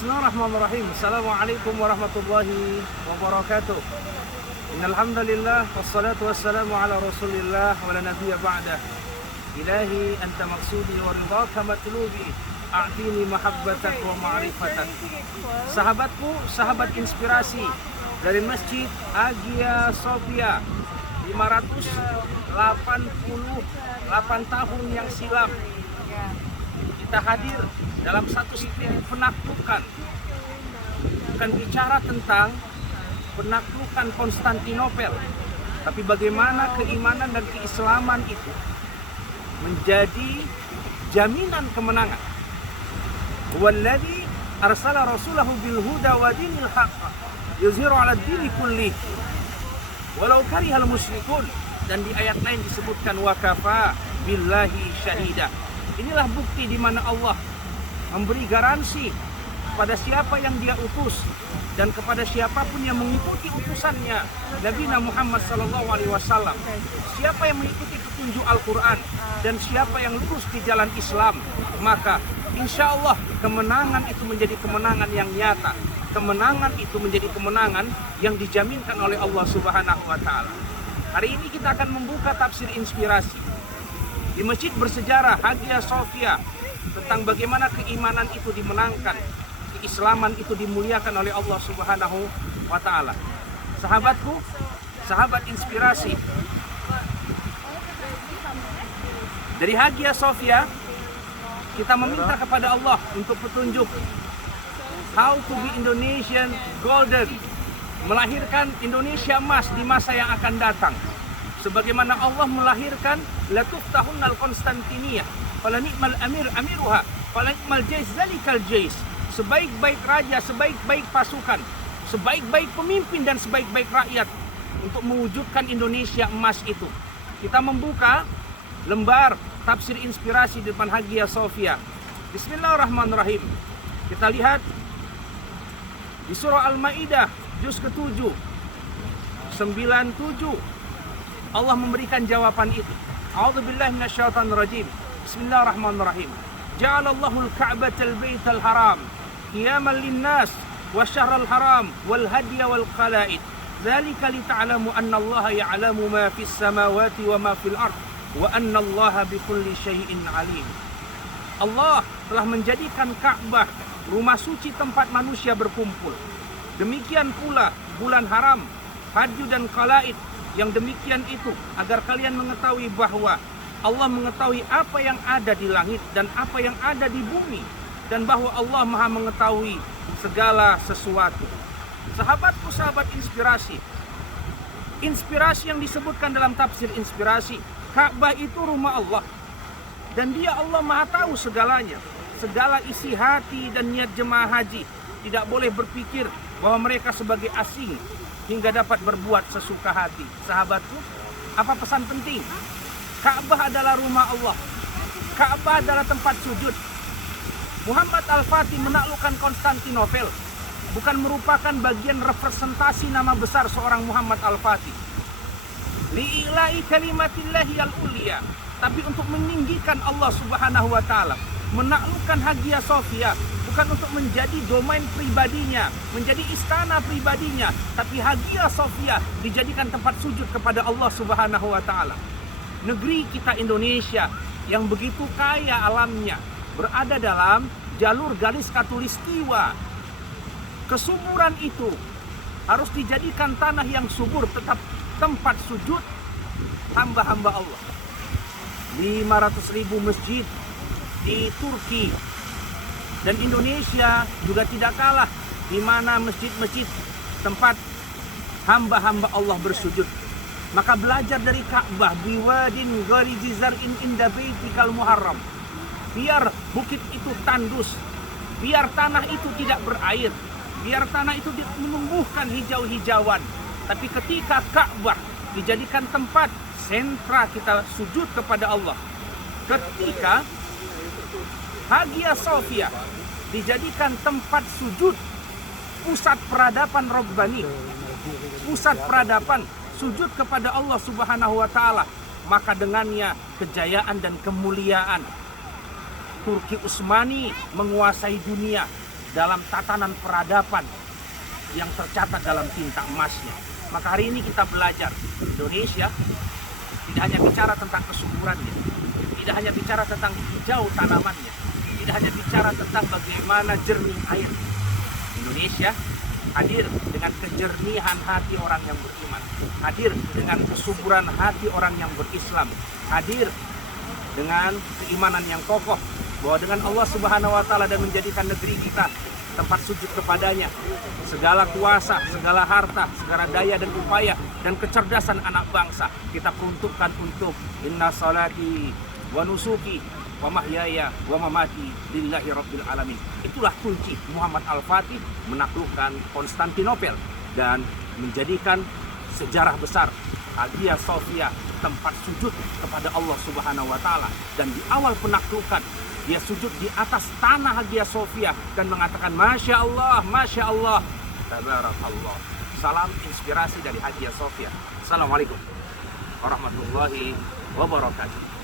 Bismillahirrahmanirrahim. Assalamualaikum warahmatullahi wabarakatuh. Innal hamdalillah wassalatu wassalamu ala Rasulillah wa la nabiyya ba'dah. Ilahi anta maqsudi wa ridhaka matlubi. A'tini mahabbatak wa ma'rifatak. Sahabatku, sahabat inspirasi dari Masjid Hagia Sophia 588 tahun yang silam kita hadir dalam satu spirit penaklukan. Bukan bicara tentang penaklukan Konstantinopel, tapi bagaimana keimanan dan keislaman itu menjadi jaminan kemenangan. Walladzi arsala rasulahu bil huda wa dinil haqq yuzhiru 'ala ad-dini kullih walau karihal musyrikun. Dan di ayat lain disebutkan wa kafa billahi syahida. Inilah bukti di mana Allah memberi garansi kepada siapa yang Dia utus dan kepada siapapun yang mengikuti utusannya Nabi Muhammad SAW. Siapa yang mengikuti petunjuk Al-Quran dan siapa yang lurus di jalan Islam, maka insya Allah kemenangan itu menjadi kemenangan yang nyata. Kemenangan itu menjadi kemenangan yang dijaminkan oleh Allah Subhanahu wa Ta'ala. Hari ini kita akan membuka tafsir inspirasi di masjid bersejarah Hagia Sophia tentang bagaimana keimanan itu dimenangkan, keislaman itu dimuliakan oleh Allah Subhanahu wa Ta'ala. Sahabatku, sahabat inspirasi, dari Hagia Sophia kita meminta kepada Allah untuk petunjuk how to be Indonesian golden, melahirkan Indonesia emas di masa yang akan datang. Sebagaimana Allah melahirkan latuftahunal Konstantiniyah, fala ni'mal amir amiruha, fala ni'mal jais zalikal jais. Sebaik-baik raja, sebaik-baik pasukan, sebaik-baik pemimpin dan sebaik-baik rakyat untuk mewujudkan Indonesia emas itu. Kita membuka lembar tafsir inspirasi di depan Hagia Sophia. Bismillahirrahmanirrahim. Kita lihat di surah Al-Maidah juz ke-7 97 Allah memberikan jawaban itu. A'udzubillahi minasyaitonir rajim. Bismillahirrahmanirrahim. Ja'alallahu al-Ka'batal Baital Haram qiyaman lin-nas wa syahral haram wal hadiya wal qala'id. Dzalika lita'lamu anna Allah ya'lamu ma fis samawati wa ma fil ard wa anna Allah bikulli syai'in alim. Allah telah menjadikan Ka'bah rumah suci tempat manusia berkumpul. Demikian pula bulan haram, hadyu dan qalaid. Yang demikian itu agar kalian mengetahui bahwa Allah mengetahui apa yang ada di langit dan apa yang ada di bumi, dan bahwa Allah Maha mengetahui segala sesuatu. Sahabatku, sahabat inspirasi, inspirasi yang disebutkan dalam tafsir inspirasi, Ka'bah itu rumah Allah, dan Dia Allah Maha tahu segalanya. Segala isi hati dan niat jemaah haji tidak boleh berpikir bahwa mereka sebagai asing hingga dapat berbuat sesuka hati. Sahabatku, apa pesan penting? Ka'bah adalah rumah Allah. Ka'bah adalah tempat sujud. Muhammad Al-Fatih menaklukkan Konstantinopel bukan merupakan bagian representasi nama besar seorang Muhammad Al-Fatih. Li'ila'i kalimatillahi al-uliya, tapi untuk meninggikan Allah Subhanahu wa Ta'ala. Menaklukkan Hagia Sophia bukan untuk menjadi domain pribadinya, menjadi istana pribadinya, tapi Hagia Sophia dijadikan tempat sujud kepada Allah Subhanahu wa Ta'ala. Negeri kita Indonesia yang begitu kaya alamnya berada dalam jalur garis khatulistiwa. Kesuburan itu harus dijadikan tanah yang subur tetap tempat sujud hamba-hamba Allah. 500.000 masjid di Turki dan Indonesia juga tidak kalah, di mana masjid-masjid tempat hamba-hamba Allah bersujud. Maka belajar dari Ka'bah, biwadin ghairi zar'in inda baitikal muharram. Biar bukit itu tandus, biar tanah itu tidak berair, biar tanah itu menumbuhkan hijau-hijauan. Tapi ketika Ka'bah dijadikan tempat sentra kita sujud kepada Allah, ketika Hagia Sophia dijadikan tempat sujud, pusat peradaban Rabbani, pusat peradaban sujud kepada Allah Subhanahu wa Ta'ala, maka dengannya kejayaan dan kemuliaan Turki Utsmani menguasai dunia. dalam tatanan peradaban yang tercatat dalam tinta emasnya. Maka hari ini kita belajar Indonesia tidak hanya bicara tentang kesuburannya, tidak hanya bicara tentang hijau tanamannya, tidak hanya bicara tentang bagaimana jernih air. Indonesia hadir dengan kejernihan hati orang yang beriman, hadir dengan kesuburan hati orang yang berislam, hadir dengan keimanan yang kokoh bahwa dengan Allah Subhanahu wa taala dan menjadikan negeri kita tempat sujud kepadanya. Segala kuasa, segala harta, segala daya dan upaya dan kecerdasan anak bangsa kita peruntukkan untuk inna salati wa nusuki wa mahyaya wa mamati lillahi rabbil alamin. Itulah kunci Muhammad Al-Fatih menaklukkan Konstantinopel dan menjadikan sejarah besar Hagia Sophia tempat sujud kepada Allah Subhanahu wa taala. Dan di awal penaklukan dia sujud di atas tanah Hagia Sophia dan mengatakan Masya Allah, Masya Allah, Tabarakallah. Salam inspirasi dari Hagia Sophia. Assalamualaikum warahmatullahi wabarakatuh.